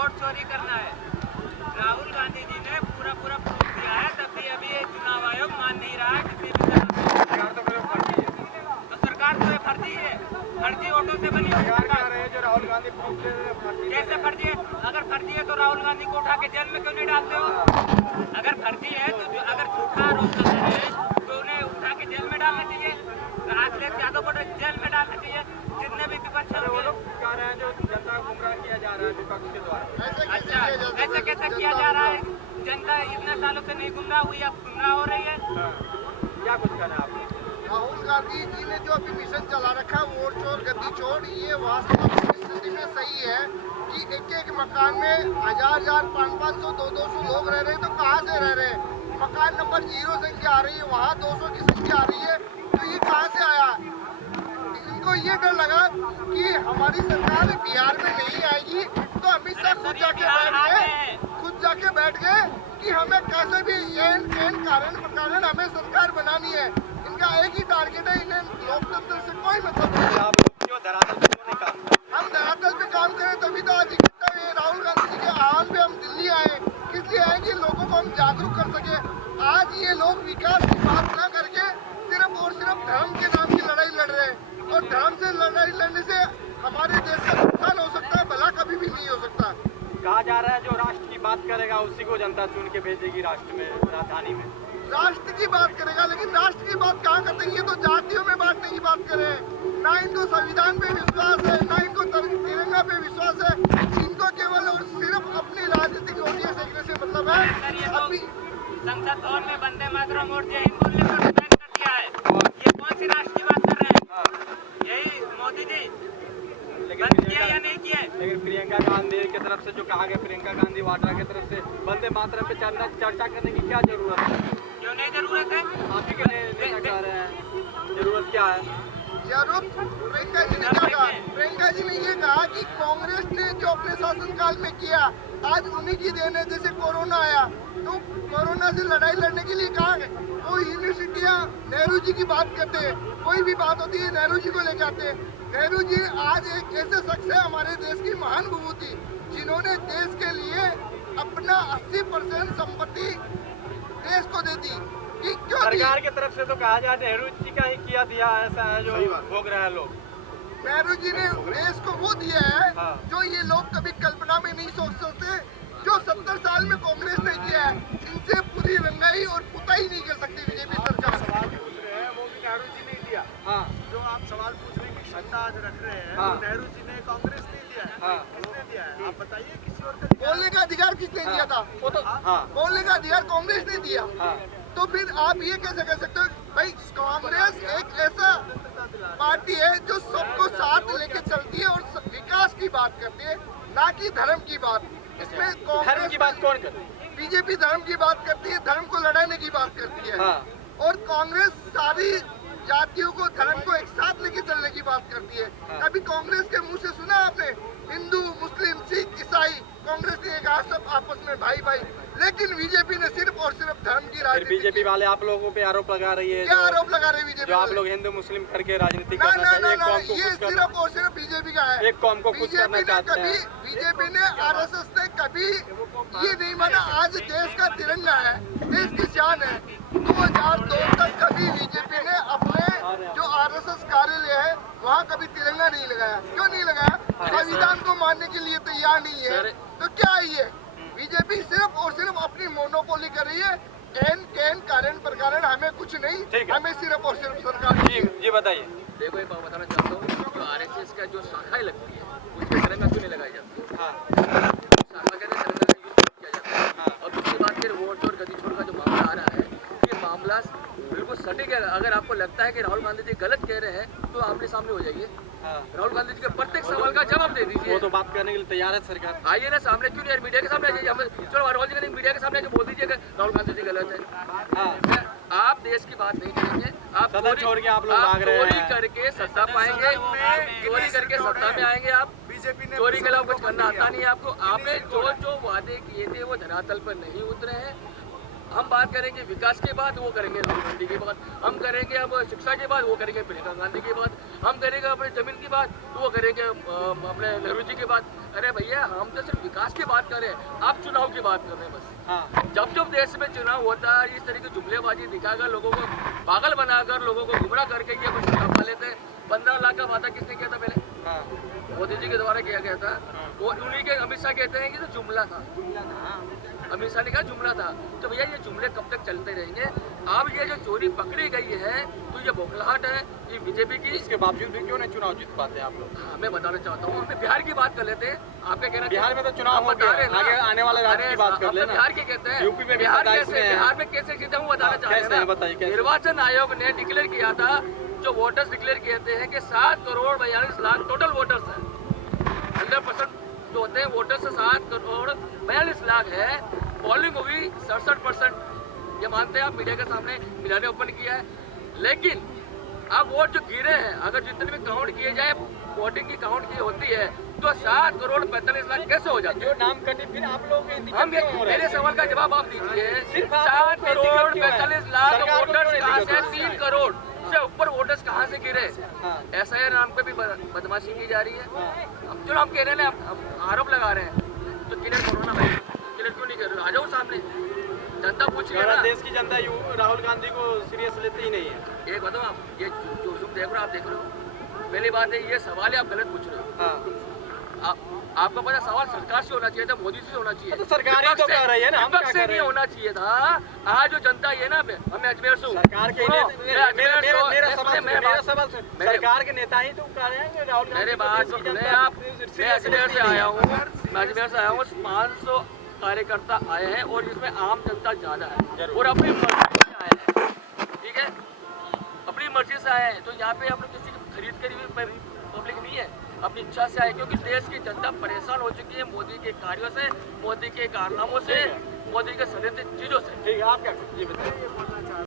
Vote चोरी करना है। राहुल गांधी जी ने पूरा प्रूफ दिया है, तब भी अभी ये चुनाव आयोग मान नहीं रहा है किसी भी तरह से। तो सरकार तो ये फर्जी है, फर्जी वोटों से बनी हुई सरकार है। जो राहुल गांधी कैसे फर्जी है? अगर फर्जी है तो राहुल गांधी को उठा के जेल में क्यों नहीं डालते हो? अगर फर्जी है तो अगर झूठा आरोप कर रहे हैं तो उन्हें उठा के जेल में डालना चाहिए। अखिलेश यादव को जेल में डालना चाहिए। जितने भी विपक्ष है वो लोग कह रहे हैं जो जनता को गुमराह किया जा रहा है विपक्ष के द्वारा। अच्छा, ऐसे कैसे किया जा रहा है? जनता इतने सालों से नहीं गुमराह हुई, अब गुमराह हो रही है। क्या कुछ कहना है आपको? राहुल गांधी जी ने जो अभी मिशन चला रखा है वोट चोर गद्दी चोर, ये वास्तव में स्थिति में सही है कि एक मकान में 1000 500 200 लोग रह रहे हैं, तो कहाँ से रह रहे हैं? मकान नंबर 0 संख्या आ रही है, वहाँ 200 की संख्या आ रही है, तो ये कहाँ से आया? इनको ये डर लगा कि हमारी सरकार बिहार में नहीं आएगी, तो अमित शाह खुद जाके बैठ गए कि हमें कैसे भी कारण प्रकारण हमें सरकार बनानी है। इनका एक ही टारगेट है, इन्हें लोकतंत्र से कोई मतलब नहीं। आप लोग क्यों धरातल पे क्यों नहीं काम? हम धरातल पे काम करें तभी तो आज इकट्ठा हुए राहुल गांधी जी के आह्वान पे हम दिल्ली आए। किस लिए आए? कि लोगों को हम जागरूक कर सके। आज ये लोग विकास की बात न करके सिर्फ और सिर्फ धर्म के नाम की लड़ाई लड़ रहे हैं, और धर्म से लड़ाई लड़ने से हमारे देश का नुकसान हो सकता है, भला कभी भी नहीं हो सकता। कहा जा रहा है जो राष्ट्र की बात करेगा उसी को जनता चुन के भेजेगी राष्ट्र में, राजधानी में। राष्ट्र की बात करेगा, लेकिन राष्ट्र की बात कहाँ करते हैं? ये तो जातियों में बांटने की बात कर रहे हैं। ना इनको संविधान पे विश्वास है, ना इनको तिरंगा पे विश्वास है। इनको केवल और सिर्फ अपनी राजनीतिक रोटियां सेकने से मतलब है। अभी संसद भवन में वंदे मातरम और जय हिंद बोलने पर बैन कर दिया है। ये कौन सी राष्ट्र की बात कर रहे हैं? यही मोदी जी बंद किया या नहीं किया? लेकिन प्रियंका गांधी की तरफ से जो कहा गया, प्रियंका गांधी वाड्रा की तरफ से वंदे मातरम पे चर्चा करने की क्या जरूरत है? क्यों नहीं जरूरत है? आप ही के नेता कह रहे हैं, जरूरत क्या है? जरूरत प्रियंका जी ने क्या कहा? प्रियंका जी ने ये कहा कि कांग्रेस ने जो अपने शासनकाल में किया आज उन्हीं की देन है। जैसे कोरोना आया तो कोरोना से लड़ाई लड़ने के लिए कहा वो यूनिवर्सिटियाँ नेहरू जी की बात करते हैं, कोई भी बात होती है नेहरू जी को लेके आते हैं। नेहरू जी आज एक ऐसे शख्स है हमारे देश की महान विभूति, जिन्होंने देश के लिए अपना 80% संपत्ति देश को दे दी। क्यों सरकार की तरफ से तो कहा जाए नेहरू जी का ही किया दिया, ऐसा है जो भोग रहे हैं लोग। नेहरू जी ने देश को वो दिया है जो ये लोग कभी कल्पना में नहीं सोच सकते, जो 70 साल में कांग्रेस ने किया है। इनसे पूरी रंगाई और पुताई नहीं कर सकती बीजेपी सरकार। सवाल पूछ रहे हैं वो भी नेहरू जी ने दिया। जो आप सवाल पूछने की क्षमता आज रख रहे हैं वो नेहरू जी ने, कांग्रेस ने दिया है। किसने दिया है आप बताइए? किसी और का बोलने का अधिकार किसने दिया था? वो तो बोलने का अधिकार कांग्रेस ने दिया। तो फिर आप ये कैसे कह सकते हो? भाई कांग्रेस एक ऐसा पार्टी है जो सबको साथ लेके चलती है और विकास की बात करती है, ना कि धर्म की बात। इसमें धर्म की बात कौन करती है? बीजेपी धर्म की बात करती है, धर्म को लड़ाने की बात करती है। और कांग्रेस सारी जातियों को, धर्म को एक साथ लेके चलने की बात करती है। कभी कांग्रेस के मुंह से सुना आपने हिंदू, मुस्लिम, सिख, ईसाई? कांग्रेस ने कहा सब आपस में भाई भाई, लेकिन बीजेपी ने सिर्फ और सिर्फ धर्म की राजनीति। बीजेपी वाले आप लोगों पे आरोप लगा रही है। क्या आरोप लगा रही है बीजेपी? जो आप लोग हिंदू मुस्लिम करके राजनीति ना, करना ना, चाहिए, ना, ये सिर्फ और सिर्फ बीजेपी का है। एक कौम को कुछ करना चाहते हैं। बीजेपी ने, आरएसएस ने कभी ये नहीं माना। आज देश का तिरंगा है, देश की शान है। 2002 तक कभी बीजेपी ने अपने जो आरएसएस कार्यालय है वहाँ कभी तिरंगा नहीं लगाया। क्यों नहीं लगाया? संविधान को मानने के लिए तैयार नहीं है। तो क्या है ये? बीजेपी सिर्फ और सिर्फ अपनी मोनोपोली कर रही है। कारण प्रकारण हमें कुछ नहीं, हमें सिर्फ और सिर्फ सरकार। जी बताइए। देखो एक बात बताना चाहता हूँ, जो आरएसएस का जो शाखाएं लगती है उसमें तिरंगा क्यों नहीं लगाई जाती? शाखा के अंदर तिरंगा का यूज किया जाता है। और दूसरी बात फिर वोट चोर गद्दी चोर का जो मामला आ रहा है, ये मामला बिल्कुल सटीक है। अगर आपको लगता है कि राहुल गांधी जी गलत कह रहे हैं तो आमने सामने हो जाइए, राहुल गांधी जी के प्रत्येक सवाल का जवाब दे दीजिए। वो तो बात करने के लिए तैयार है सरकार। आइए ना सामने, क्यों नहीं? मीडिया के सामने आ जाइए। चलो राहुल जी ने मीडिया के सामने आके बोल दीजिए राहुल गांधी जी गलत है। आप देश की बात नहीं करेंगे, आप छोड़ के आप लोग भाग रहे हैं। चोरी करके सत्ता पाएंगे, चोरी करके सत्ता में आएंगे। आप बीजेपी ने चोरी के अलावा कुछ करना आता नहीं है आपको। आपने जो जो वादे किए थे वो धरातल पर नहीं उतरे हैं। हम बात करेंगे विकास की बात, वो करेंगे राहुल गांधी की बात। हम करेंगे अब शिक्षा की बात, वो करेंगे प्रियंका गांधी की बात। हम करेंगे अपने जमीन की बात, तो वो करेंगे अपने नेहरू जी की बात। अरे भैया, हम तो सिर्फ विकास की बात कर रहे हैं, आप चुनाव की बात कर रहे हैं बस। हाँ। जब जब देश में चुनाव होता है, इस तरह की जुमलेबाजी दिखाकर लोगों को पागल बनाकर लोगों को गुमराह करके ये बस चुनाव पा लेते हैं। 15 लाख का वादा किसने किया था पहले? हाँ। मोदी जी के द्वारा किया गया था। वो उन्हीं के अमित शाह कहते हैं कि तो जुमला था। अमित शाह ने कहा जुमला था। तो भैया ये जुमले कब तक चलते रहेंगे? अब ये जो चोरी पकड़ी गई है तो ये बौखलाहट है, ये बीजेपी की। इसके बावजूद भी क्यों नहीं चुनाव जीत पाते आप लोग? हाँ, मैं बताना चाहता हूँ, हम बिहार की बात कर लेते हैं। आपके कहना बिहार में तो चुनाव हो गया, आगे आने वाले राज्य की बात कर लेना। बिहार की कहते हैं, यूपी में भी बिहार 27 में है। बिहार में कैसे जीता हूँ बताना चाहते हैं। बताइए कैसे? निर्वाचन आयोग ने डिक्लेयर किया था, जो वोटर्स डिक्लेयर कहते हैं कि 7 करोड़ 42 लाख टोटल वोटर्स हैं। 100% जो होते हैं वोटर्स 7 करोड़ 42 लाख है। पोलिंग हुई 67%। ये मानते हैं आप, मीडिया के सामने मीडिया ने ओपन किया है। लेकिन अब वोट जो गिरे हैं, अगर जितने भी काउंट किए जाए, वोटिंग की काउंट की होती है, तो 7 करोड़ 45 लाख कैसे हो जाते हैं? जो नाम कटे फिर आप लोग हम मेरे सवाल का जवाब आप दीजिए। 7 करोड़ 45 लाख वोटर्स कहाँ से? 3 करोड़ से ऊपर वोटर्स कहाँ से गिरे? SIR नाम पे भी बदमाशी की जा रही है। अब चलो हम कह रहे हैं, हम आरोप लगा रहे हैं, तो क्लियर करो ना भाई, क्लियर क्यों नहीं कर रहे? आ जाओ सामने, जनता पूछ रही है ना। देश की जनता राहुल गांधी को सीरियस लेती ही नहीं है। एक बताओ, आप ये जो तुम देख रहे हो, आप देख रहे हो, पहली बात है ये सवाल है आप गलत पूछ रहे हो। हाँ। आपको पता सवाल सरकार से होना चाहिए था, मोदी से होना चाहिए। तो सरकार ही तो कर रही है ना, हम क्या विपक्ष से कर रहे नहीं हैं? होना चाहिए था। आज जो जनता ये ना, मैं अजमेर से हूँ। सरकार के सुनो, मेरा मेरा सवाल सरकार के नेता ही तो कर रहे हैं राहुल गांधी। मेरे बात सुने आप, मैं अजमेर से आया हूँ, 500 कार्यकर्ता आए हैं और इसमें आम जनता ज्यादा है और अपनी मर्जी से आए हैं, ठीक है, अपनी मर्जी से आए हैं। तो यहाँ पे हम लोग किसी की खरीद करी हुई पब्लिक नहीं है, अपनी इच्छा से आए, क्योंकि देश की जनता परेशान हो चुकी है मोदी के कार्यों से, मोदी के कारनामों से, मोदी के संदिग्ध चीजों से। ठीक है, आप क्या ये बताइए।